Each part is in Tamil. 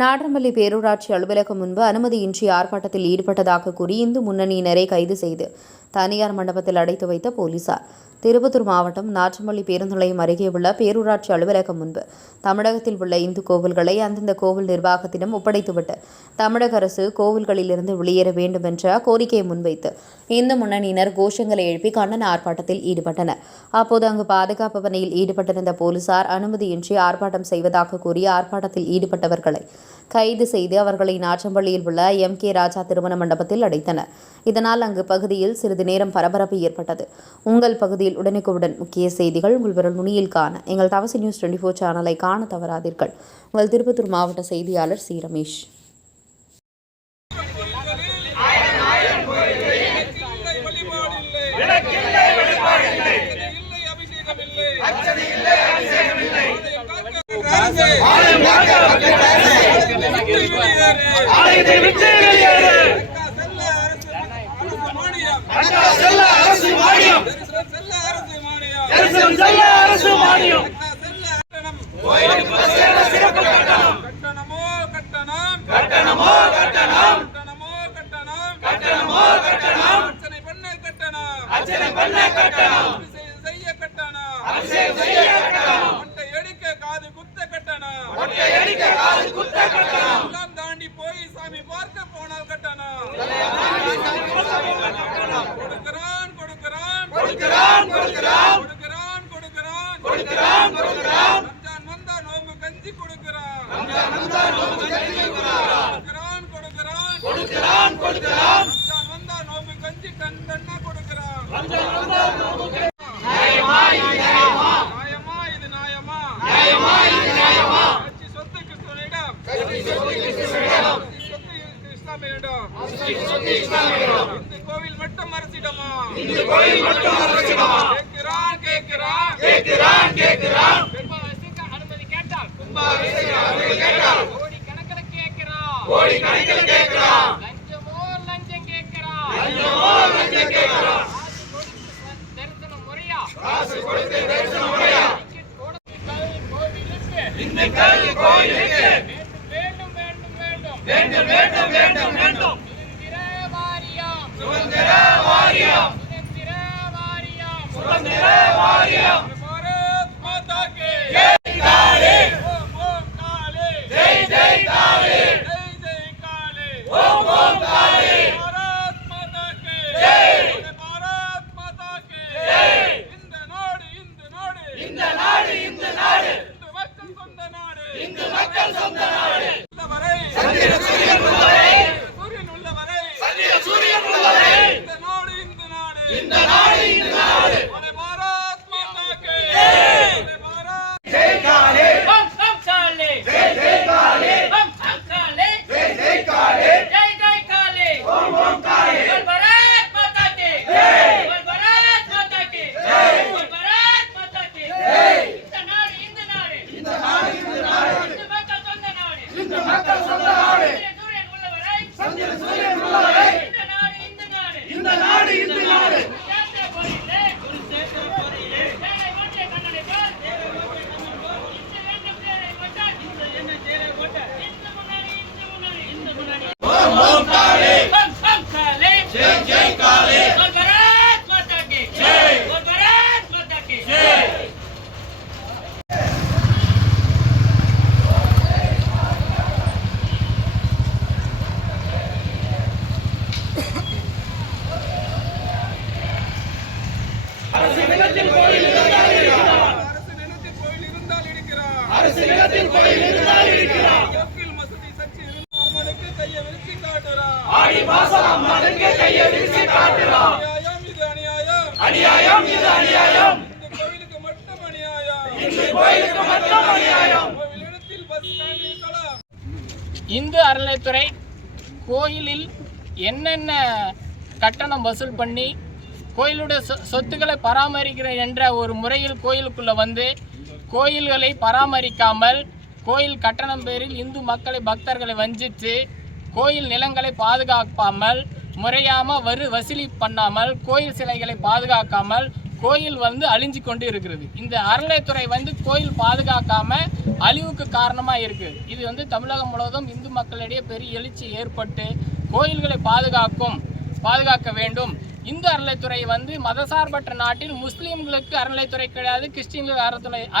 நாட்றம்பள்ளி பேரூராட்சி அலுவலகம் முன்பு அனுமதியின்றி ஆர்ப்பாட்டத்தில் ஈடுபட்டதாக கூறி இந்து முன்னணியினரை கைது செய்து தனியார் மண்டபத்தில் அடைத்து வைத்த போலீசார். திருப்பத்தூர் மாவட்டம் நாட்றம்பள்ளி பேருந்து நிலையம் அருகே உள்ள பேரூராட்சி அலுவலகம் முன்பு தமிழகத்தில் உள்ள இந்து கோவில்களை அந்தந்த கோவில் நிர்வாகத்திடம் ஒப்படைத்துவிட்டு தமிழக அரசு கோவில்களிலிருந்து வெளியேற வேண்டும் என்ற கோரிக்கையை முன்வைத்து இந்து முன்னணியினர் கோஷங்களை எழுப்பி கண்டன ஆர்ப்பாட்டத்தில் ஈடுபட்டனர். அப்போது அங்கு பாதுகாப்பு பணியில் ஈடுபட்டிருந்த போலீசார் அனுமதியின்றி ஆர்ப்பாட்டம் செய்வதாக கூறி ஆர்ப்பாட்டத்தில் ஈடுபட்டவர்களை கைது செய்து அவர்களை நாட்றம்பள்ளியில் உள்ள MK ராஜா திருமண மண்டபத்தில் அடைத்தனர். இதனால் அங்கு பகுதியில் சிறிது நேரம் பரபரப்பு ஏற்பட்டது. உங்கள் பகுதியில் உடனுக்குடன் முக்கிய செய்திகள் உங்கள் விரல் நுனியில் காண எங்கள் தவசி நியூஸ் 24 சேனலை காண தவறாதீர்கள். உங்கள் திருப்பத்தூர் மாவட்ட செய்தியாளர் சி. ரமேஷ். ஆலயத்தை விட்டு வெளியேறு. அரசு மானியம். அரசு மானியம். சிறப்பு கட்டணம். கட்டணமோ கட்டணம். கட்டணமோ கட்டணம். அர்ச்சனை பண்ண கட்டணம். அபிஷேகம் செய்ய கட்டணம். ஒட்டை அடிக்க காது குத்த கட்டணம். தாண்டி போய் சாமி பார்க்க போனால் கட்டணம். கொடுக்கிறான். ரம்ஜான் வந்தா நோம்பு கஞ்சி கொடுக்கிறான். ரம்ஜான் வந்தா நோம்பு கஞ்சி கண்டன்னா கொடுக்கிறான். நியாயமா இது நியாயமா? கட்சி சொத்துக்கு துணையிடம். இந்து கோவில் மட்டும் அரசிடமா? கேட்கிறான். அனுமதி கேட்டால் கோடி கணக்கில் கேட்கிறான். லஞ்சம் கேட்கிறான். காசு கொடுத்து தரிசனம் முறையா? இந்துக்கள் கோயிலுக்கு வேண்டும். சுதந்திர வாரியம். பாரத் மாதா கே ஜெய். காளி. ஓம் காளி. ஜெய் காளி. ஓம் காளி. பாரத் மாதா கே ஜெய். பாரத் மாதா கே ஜெய். இந்த நாடு இந்து நாடு. இந்து மக்கள் சொந்த நாடு. சூரியன் உள்ளவரை. இந்த நாடு. பாரத் மாதா கே ஜெய். ஜெய் காளி. ஓம் காளி. ஜெய் காளி. ஜெய் காளி. ஓம் காளி. பாரத் மாதா கே ஜெய். இந்த நாடு. இந்து மக்கள் சொந்த நாடு. சூரியன் உள்ளவரை. இந்த நாடு. ஓம் காளி. ஜெய் காளி. பாரத் மாதா கே ஜெய். அரசு நிலத்தில் கோயில் இருந்தால் இருக்கிறார். மசூதி சச்சி அம்மனுக்கு கையை விரிச்சு காட்டுறான். ஆடி மாசம் அம்மனுக்கு கையை விரிச்சு காட்டுறான். அநியாயம் இது அநியாயம். இந்த கோயிலுக்கு மட்டும் அநியாயம். கோயிலிடத்தில் பஸ் ஸ்டாண்ட் இருக்கலாம். இந்து அறநிலைத்துறை கோயிலில் என்னென்ன கட்டணம் வசூல் பண்ணி கோயிலுடைய சொத்துக்களை பராமரிக்கிறேன் என்ற ஒரு முறையில் கோயிலுக்குள்ளே வந்து கோயில்களை பராமரிக்காமல் கோயில் கட்டணம் பேரில் இந்து மக்களை பக்தர்களை வஞ்சித்து கோயில் நிலங்களை பாதுகாக்காமல் முறையாமல் வசூலி பண்ணாமல் கோயில் சிலைகளை பாதுகாக்காமல் கோயில் வந்து அழிஞ்சு கொண்டு இருக்கிறது. இந்த அறநிலையத்துறை வந்து கோயில் பாதுகாக்காம அழிவுக்கு காரணமாக இருக்குது. இது வந்து தமிழகம் முழுவதும் இந்து மக்களிடையே பெரிய எழுச்சி ஏற்பட்டு கோயில்களை பாதுகாக்க வேண்டும். இந்து அறநிலையத்துறை வந்து மதசார்பற்ற நாட்டில் முஸ்லீம்களுக்கு அறநிலையத்துறை கிடையாது, கிறிஸ்டின்களுக்கு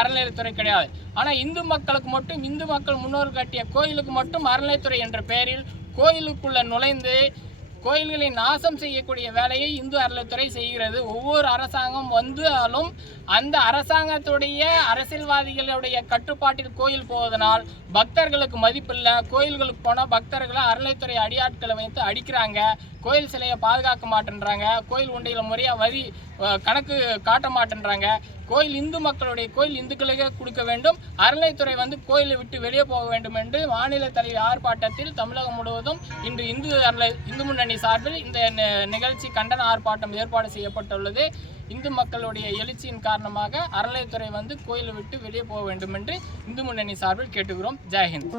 அறநிலையத்துறை கிடையாது. ஆனால் இந்து மக்களுக்கு மட்டும், இந்து மக்கள் முன்னோர்கள் கட்டிய கோயிலுக்கு மட்டும் அறநிலையத்துறை என்ற பெயரில் கோயிலுக்குள்ள நுழைந்து கோயில்களை நாசம் செய்யக்கூடிய வேலையை இந்து அறநிலையத்துறை செய்கிறது. ஒவ்வொரு அரசாங்கம் வந்தாலும் அந்த அரசாங்கத்துடைய அரசியல்வாதிகளுடைய கட்டுப்பாட்டில் கோயில் போவதனால் பக்தர்களுக்கு மதிப்பில்லை. கோயில்களுக்கு போனால் பக்தர்களை அறநிலையத்துறை அடியாட்களை வைத்து அடிக்கிறாங்க. கோயில் சிலையை பாதுகாக்க மாட்டேன்றாங்க. கோயில் உண்டையில் முறையாக கணக்கு காட்ட மாட்டேன்றாங்க. கோயில் இந்து மக்களுடைய கோயில் இந்துக்களுக்கே கொடுக்க வேண்டும். அறநிலையத்துறை வந்து கோயிலை விட்டு வெளியே போக வேண்டும் என்று மாநில தலைவர் ஆர்ப்பாட்டத்தில் தமிழகம் முழுவதும் இன்று இந்து முன்னணி சார்பில் இந்த நிகழ்ச்சி கண்டன ஆர்ப்பாட்டம் ஏற்பாடு செய்யப்பட்டுள்ளது. இந்து மக்களுடைய எழுச்சியின் காரணமாக அறநிலையத்துறை வந்து கோயிலை விட்டு வெளியே போக வேண்டும் என்று இந்து முன்னணி சார்பில் கேட்டுக்கிறோம். ஜெய்ஹிந்த்.